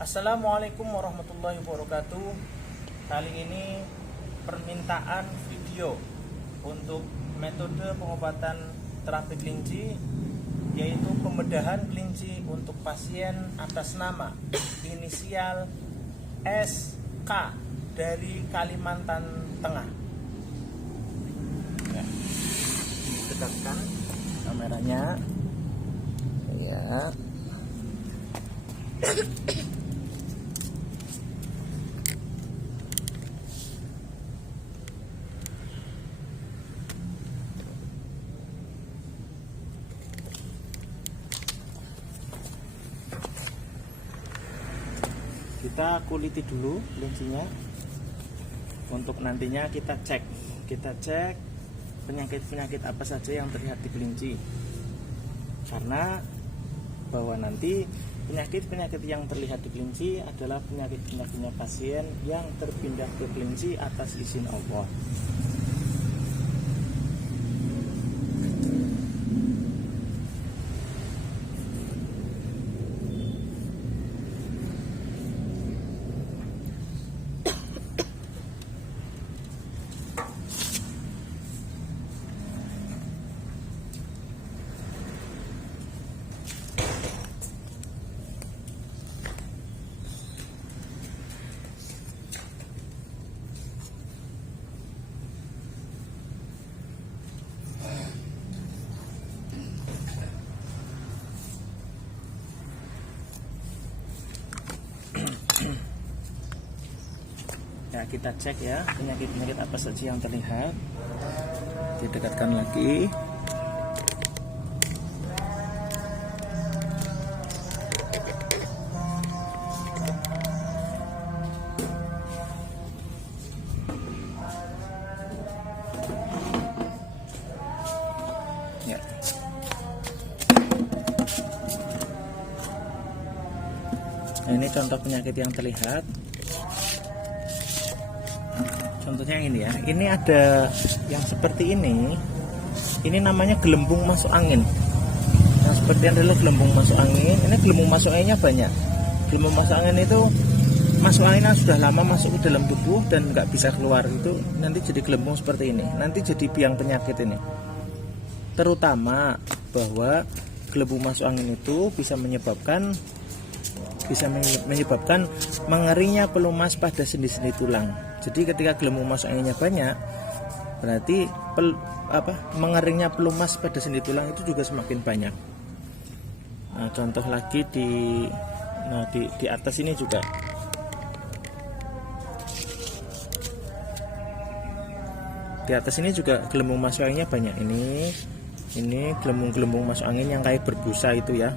Assalamualaikum warahmatullahi wabarakatuh. Kali ini permintaan video untuk metode pengobatan terapi kelinci, yaitu pembedahan kelinci untuk pasien atas nama inisial SK dari Kalimantan Tengah. Ya, dekatkan kameranya. Ya. Kita kuliti dulu kelincinya untuk nantinya kita cek penyakit-penyakit apa saja yang terlihat di kelinci, karena bahwa nanti penyakit-penyakit yang terlihat di kelinci adalah penyakit-penyakitnya pasien yang terpindah ke kelinci atas izin Allah. Ya, kita cek ya penyakit-penyakit apa saja yang terlihat. Didekatkan lagi. Ya. Nah, ini contoh penyakit yang terlihat. Contohnya ini ya, ini ada yang seperti ini namanya gelembung masuk angin. Nah, seperti yang adalah gelembung masuk angin, ini gelembung masuk anginnya banyak. Gelembung masuk angin itu masuk angin yang sudah lama masuk ke dalam tubuh dan nggak bisa keluar, itu nanti jadi gelembung seperti ini, nanti jadi biang penyakit ini. Terutama bahwa gelembung masuk angin itu bisa menyebabkan mengerinya pelumas pada sendi-sendi tulang. Jadi ketika gelembung masuk anginnya banyak, berarti mengeringnya pelumas pada sendi tulang itu juga semakin banyak. Nah, contoh lagi di atas ini juga. Di atas ini juga gelembung masuk anginnya banyak. Ini gelembung-gelembung masuk angin yang kayak berbusa itu ya.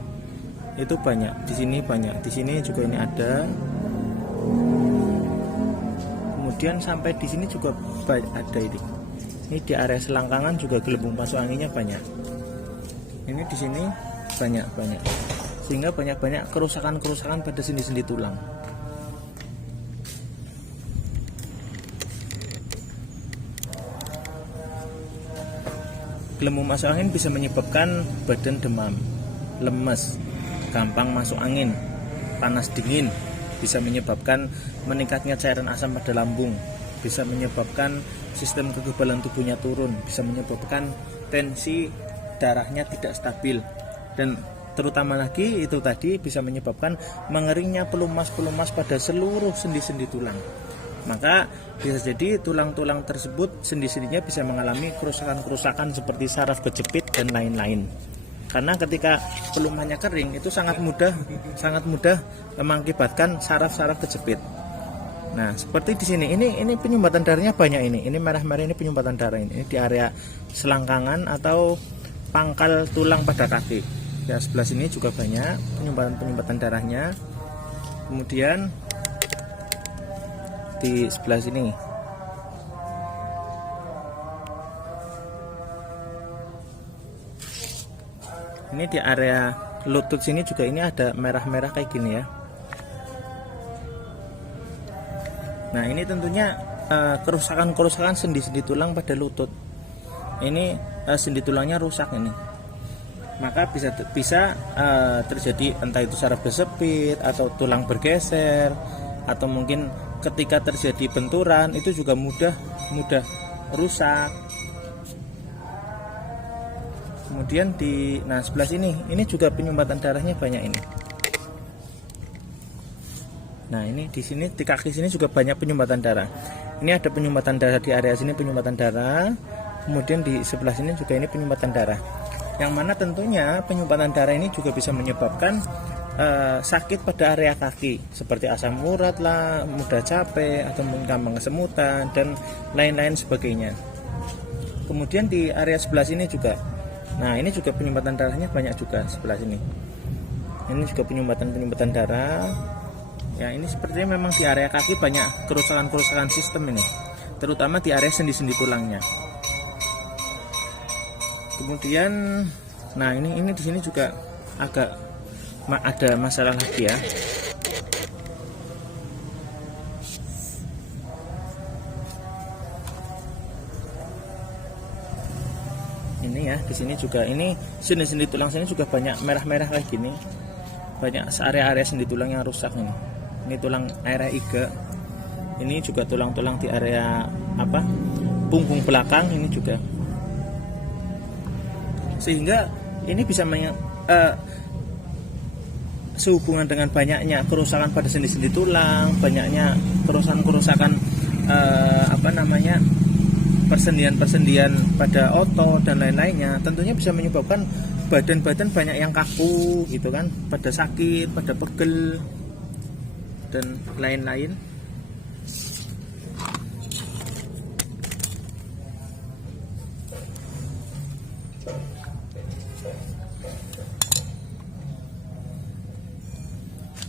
Itu banyak. Di sini banyak. Di sini juga ini ada. Kemudian sampai di sini juga ada ini. Ini di area selangkangan juga gelembung masuk anginnya banyak. Ini di sini banyak. Sehingga banyak kerusakan pada sendi-sendi tulang. Gelembung masuk angin bisa menyebabkan badan demam, lemes, gampang masuk angin, panas dingin, bisa menyebabkan meningkatnya cairan asam pada lambung, bisa menyebabkan sistem kekebalan tubuhnya turun, bisa menyebabkan tensi darahnya tidak stabil, dan terutama lagi itu tadi bisa menyebabkan mengeringnya pelumas-pelumas pada seluruh sendi-sendi tulang. Maka bisa jadi tulang-tulang tersebut, sendi-sendinya bisa mengalami kerusakan-kerusakan seperti saraf kejepit dan lain-lain. Karena ketika pelumasnya kering itu sangat mudah mengakibatkan saraf-saraf kejepit. Nah, seperti di sini ini penyumbatan darahnya banyak ini merah-merah, ini penyumbatan darah ini di area selangkangan atau pangkal tulang pada kaki. Ya, sebelah sini juga banyak penyumbatan darahnya. Kemudian di sebelah sini. Ini di area lutut sini juga ini ada merah-merah kayak gini ya. Nah, ini tentunya kerusakan sendi-sendi tulang pada lutut. Ini sendi tulangnya rusak ini. maka bisa terjadi entah itu saraf bersepit atau tulang bergeser, atau mungkin ketika terjadi benturan itu juga mudah rusak. Kemudian di sebelah sini ini juga penyumbatan darahnya banyak ini. Nah, ini di sini di kaki sini juga banyak penyumbatan darah. Ini ada penyumbatan darah di area sini, penyumbatan darah. Kemudian di sebelah sini juga ini penyumbatan darah. Yang mana tentunya penyumbatan darah ini juga bisa menyebabkan sakit pada area kaki seperti asam urat lah, mudah capek, atau mungkin gampang kesemutan dan lain-lain sebagainya. Kemudian di area sebelah sini juga, nah ini juga penyumbatan darahnya banyak juga sebelah sini. Ini juga penyumbatan darah. Ya, ini sepertinya memang di area kaki banyak kerusakan sistem ini, terutama di area sendi-sendi tulangnya. Kemudian, nah ini di sini juga agak ada masalah lagi ya. Ini ya, di sini juga ini sendi-sendi tulang sini juga banyak merah-merah kayak gini. Banyak area-area sendi tulang yang rusak ini. Ini tulang area iga. Ini juga tulang-tulang di area punggung belakang ini juga. Sehingga ini bisa sehubungan dengan banyaknya kerusakan pada sendi-sendi tulang, banyaknya kerusakan persendian pada otot dan lain-lainnya, tentunya bisa menyebabkan badan banyak yang kaku gitu kan, pada sakit, pada pegel dan lain-lain.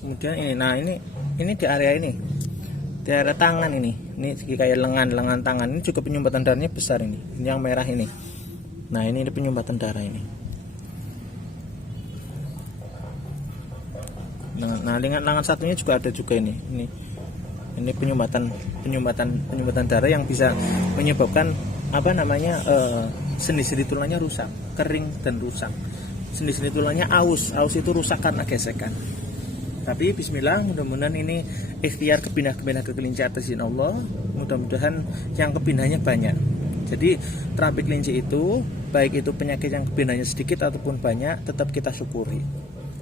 Kemudian ini, nah ini di area ini, di area tangan ini kayak lengan tangan ini juga penyumbatan darahnya besar ini yang merah ini. Nah ini penyumbatan darah ini. Nah lengan satunya juga ada juga ini penyumbatan darah yang bisa menyebabkan sendi-sendi tulangnya rusak, kering dan rusak. Sendi-sendi tulangnya aus itu rusak karena gesekan. Tapi bismillah, mudah-mudahan ini ikhtiar kepindah kekelinci atas izin Allah. Mudah-mudahan yang kepindahnya banyak. Jadi terapi kelinci itu, baik itu penyakit yang kepindahnya sedikit ataupun banyak, tetap kita syukuri.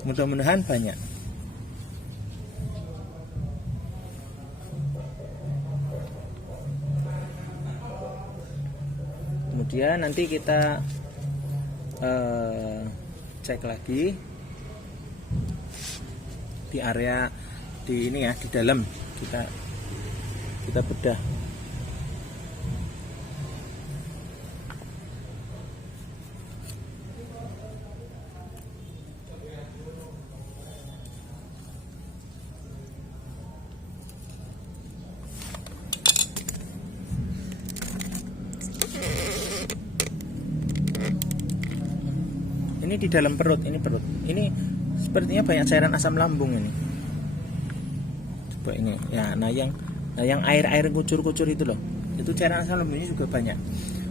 Mudah-mudahan banyak. Kemudian nanti kita cek lagi di area di dalam, kita bedah. Ini di dalam perut, ini sepertinya banyak cairan asam lambung ini. Coba ini ya, nah yang air kucur itu loh, itu cairan asam lambungnya juga banyak.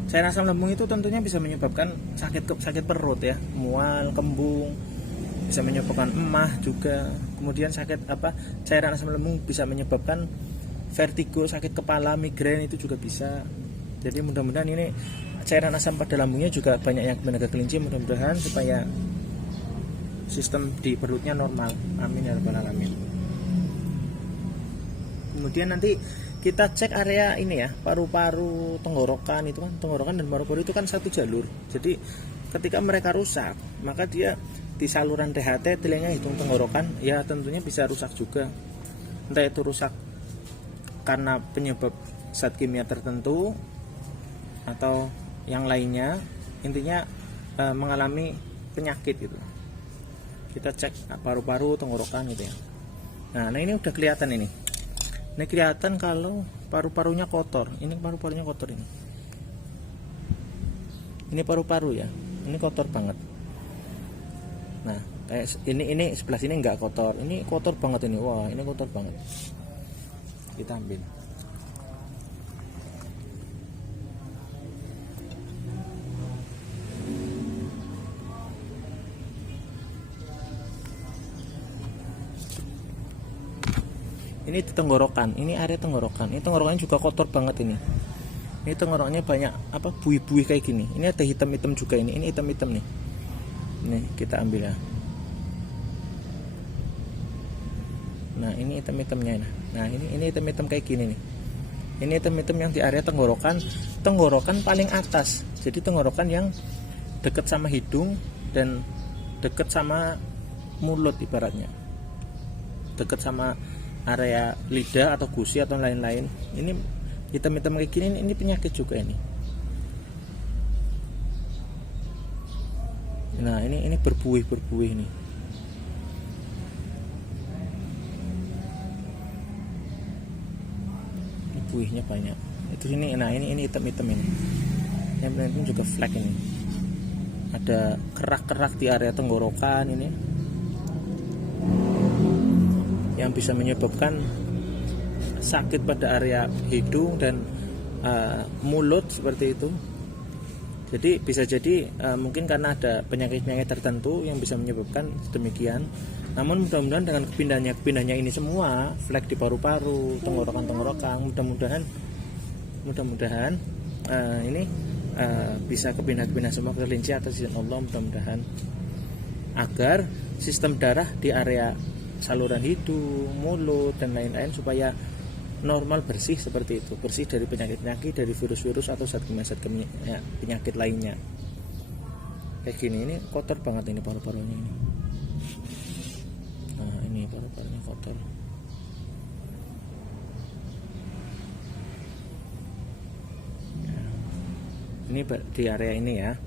Cairan asam lambung itu tentunya bisa menyebabkan sakit perut ya, mual, kembung, bisa menyebabkan emah juga. Kemudian cairan asam lambung bisa menyebabkan vertigo, sakit kepala, migrain itu juga bisa. Jadi mudah-mudahan ini cairan asam pada lambungnya juga banyak yang menjaga kelinci, mudah-mudahan supaya sistem di perutnya normal. Amin ya rabbal alamin. Kemudian nanti kita cek area ini ya, paru-paru, tenggorokan itu kan, tenggorokan dan paru-paru itu kan satu jalur. Jadi ketika mereka rusak, maka dia di saluran THT, telinga hidung tenggorokan ya tentunya bisa rusak juga. Entah itu rusak karena penyebab zat kimia tertentu atau yang lainnya, intinya mengalami penyakit gitu. Kita cek paru-paru, tenggorokan gitu ya. Nah ini udah kelihatan ini. Ini kelihatan kalau paru-parunya kotor. Ini paru-parunya kotor ini. Ini paru-paru ya. Ini kotor banget. Nah, kayak ini sebelah sini nggak kotor. Ini kotor banget ini. Wah, ini kotor banget. Kita ambil. Ini di tenggorokan, ini area tenggorokan. Ini tenggorokannya juga kotor banget ini. Ini tenggorokannya banyak apa buih-buih kayak gini. Ini ada hitam-hitam juga ini. Ini hitam-hitam nih. Nih kita ambil ya. Nah ini hitam-hitamnya. Nah ini hitam-hitam kayak gini nih. Ini hitam-hitam yang di area tenggorokan. Tenggorokan paling atas. Jadi tenggorokan yang dekat sama hidung dan dekat sama mulut ibaratnya. Dekat sama area lidah atau gusi atau lain-lain. Ini hitam-hitam kayak gini, ini penyakit juga ini. Nah ini berbuih nih. Ini buihnya banyak. Itu sini, nah ini hitam-hitam ini. Yang penting juga flek ini. Ada kerak-kerak di area tenggorokan ini. Yang bisa menyebabkan sakit pada area hidung dan mulut seperti itu. Jadi bisa jadi mungkin karena ada penyakit-penyakit tertentu yang bisa menyebabkan demikian. Namun mudah-mudahan dengan kepindahannya ini semua, flek di paru-paru, tenggorokan, mudah-mudahan ini bisa kepindah semua ke kelinci atas izin Allah, mudah-mudahan agar sistem darah di area saluran hidung, mulut dan lain-lain supaya normal, bersih seperti itu, bersih dari penyakit-penyakit, dari virus-virus atau penyakit lainnya. Kayak gini, ini kotor banget ini paru-parunya ini. Nah ini paru-parunya kotor. Ini di area ini ya.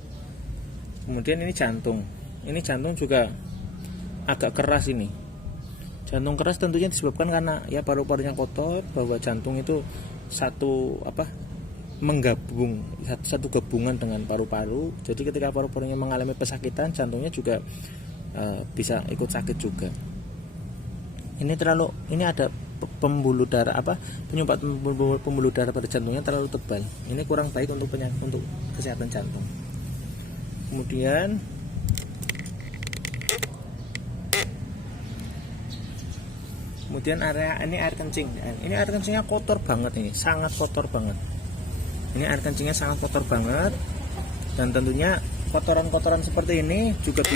Kemudian ini jantung. Ini jantung juga agak keras ini. Jantung keras tentunya disebabkan karena ya paru-parunya kotor, bahwa jantung itu satu gabungan dengan paru-paru. Jadi ketika paru-parunya mengalami pesakitan, jantungnya juga bisa ikut sakit juga. Ini ada pembuluh darah penyumpat pembuluh darah pada jantungnya terlalu tebal. Ini kurang baik untuk kesehatan jantung. Kemudian area ini air kencing. Ini air kencingnya kotor banget ini, sangat kotor banget. Ini air kencingnya sangat kotor banget, dan tentunya kotoran-kotoran seperti ini juga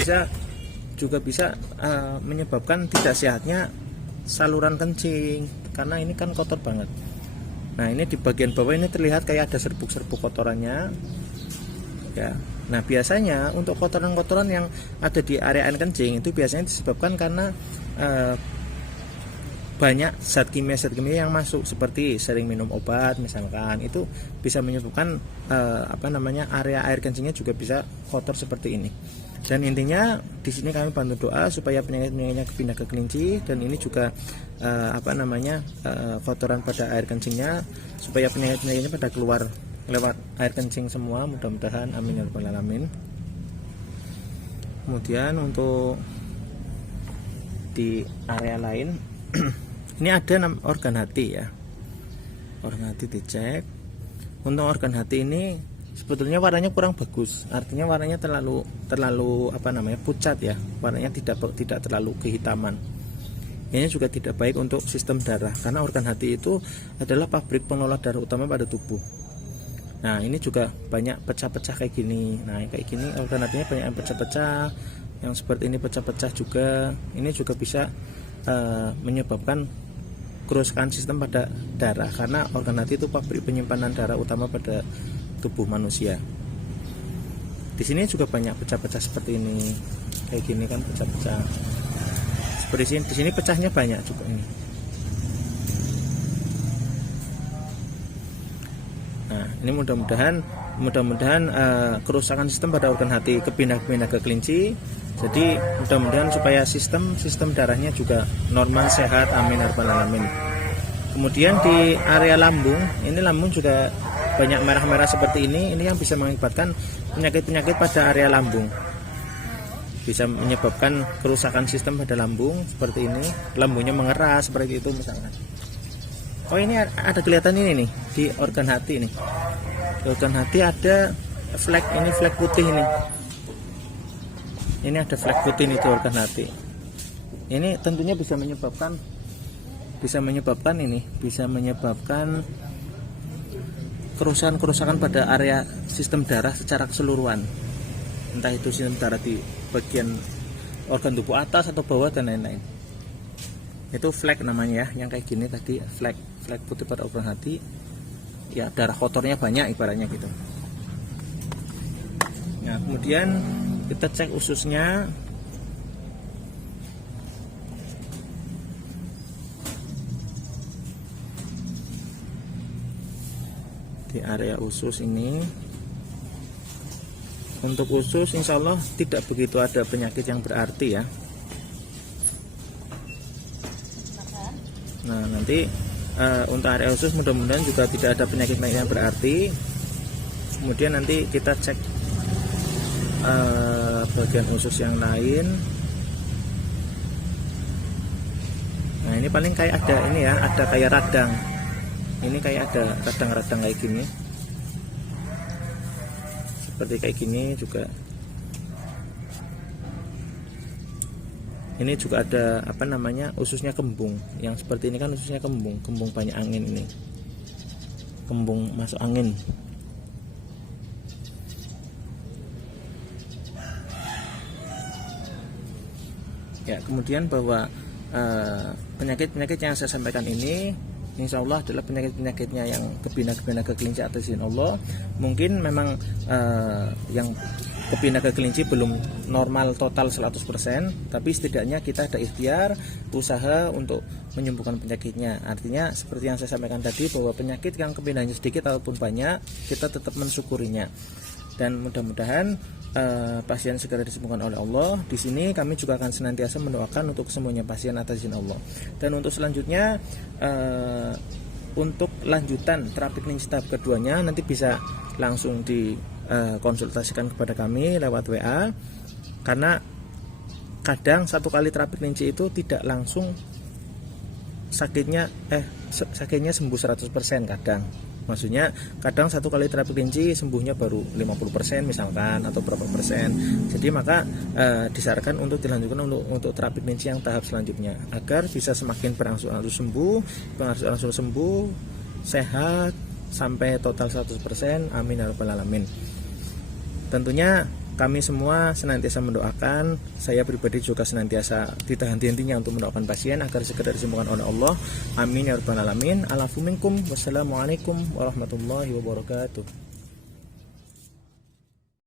bisa menyebabkan tidak sehatnya saluran kencing, karena ini kan kotor banget. Nah ini di bagian bawah ini terlihat kayak ada serbuk-serbuk kotorannya. Ya. Nah biasanya untuk kotoran-kotoran yang ada di area air kencing itu biasanya disebabkan karena banyak zat kimia yang masuk, seperti sering minum obat misalkan, itu bisa menyebabkan area air kencingnya juga bisa kotor seperti ini. Dan intinya di sini kami bantu doa supaya penyakit-penyakitnya pindah ke kelinci, dan ini juga kotoran pada air kencingnya supaya penyakit-penyakitnya pada keluar lewat air kencing semua, mudah-mudahan, amin ya rabbal alamin. Kemudian untuk di area lain ini ada organ hati ya. Organ hati dicek. Untuk organ hati ini sebetulnya warnanya kurang bagus. Artinya warnanya terlalu pucat ya. Warnanya tidak terlalu kehitaman. Ini juga tidak baik untuk sistem darah, karena organ hati itu adalah pabrik pengolah darah utama pada tubuh. Nah, ini juga banyak pecah-pecah kayak gini. Nah, kayak gini organ hatinya banyak yang pecah-pecah. Yang seperti ini pecah-pecah juga. Ini juga bisa menyebabkan kerusakan sistem pada darah, karena organ hati itu pabrik penyimpanan darah utama pada tubuh manusia. Di sini juga banyak pecah-pecah seperti ini, kayak gini kan pecah-pecah. Seperti di sini pecahnya banyak juga ini. Nah, ini mudah-mudahan kerusakan sistem pada organ hati kepindah ke kelinci. Jadi mudah-mudahan supaya sistem darahnya juga normal, sehat, amin ya rabbal alamin. Kemudian di area lambung, ini lambung juga banyak merah-merah seperti ini yang bisa mengakibatkan penyakit-penyakit pada area lambung. Bisa menyebabkan kerusakan sistem pada lambung seperti ini, lambungnya mengeras seperti itu misalnya. Oh ini ada kelihatan ini nih di organ hati nih. Di organ hati ada flek, ini flek putih ini. Ini ada flek putih nih di organ hati. Ini tentunya bisa menyebabkan bisa menyebabkan kerusakan pada area sistem darah secara keseluruhan, entah itu sistem darah di bagian organ tubuh atas atau bawah dan lain-lain. Itu flek namanya ya, yang kayak gini tadi, flek putih pada ukuran hati ya, darah kotornya banyak ibaratnya gitu. Nah kemudian kita cek ususnya. Di area usus ini, untuk usus insya Allah tidak begitu ada penyakit yang berarti ya. Nah nanti untuk area usus mudah-mudahan juga tidak ada penyakit yang berarti. Kemudian nanti kita cek bagian usus yang lain. Nah ini paling kayak ada ini ya, ada kayak radang. Ini kayak ada radang-radang kayak gini, seperti kayak gini juga. Ini juga ada apa namanya, ususnya kembung. Yang seperti ini kan ususnya kembung banyak angin ini, kembung masuk angin. Ya kemudian bahwa penyakit-penyakit yang saya sampaikan ini insya Allah adalah penyakit-penyakitnya yang kebina kekelinci atas izin Allah. Mungkin memang yang kebina kekelinci belum normal total 100%, tapi setidaknya kita ada ikhtiar, usaha untuk menyembuhkan penyakitnya. Artinya seperti yang saya sampaikan tadi, bahwa penyakit yang kebinanya sedikit ataupun banyak, kita tetap mensyukurinya. Dan mudah-mudahan pasien segera disembuhkan oleh Allah. Di sini kami juga akan senantiasa mendoakan untuk semuanya pasien atas izin Allah. Dan untuk selanjutnya, untuk lanjutan terapi kelinci tahap keduanya nanti bisa langsung dikonsultasikan kepada kami lewat WA. Karena kadang satu kali terapi kelinci itu tidak langsung sakitnya sembuh 100% kadang. Maksudnya kadang satu kali terapi kelinci sembuhnya baru 50% misalkan, atau berapa persen. Jadi maka disarankan untuk dilanjutkan untuk terapi kelinci yang tahap selanjutnya, agar bisa semakin berangsur-angsur sembuh, sehat sampai total 100%. Amin ya rabbal alamin. Tentunya kami semua senantiasa mendoakan, saya pribadi juga senantiasa tidak henti-hentinya untuk mendoakan pasien agar segera disembuhkan oleh Allah. Amin ya rabbal alamin. Alafu minkum. Wassalamualaikum warahmatullahi wabarakatuh.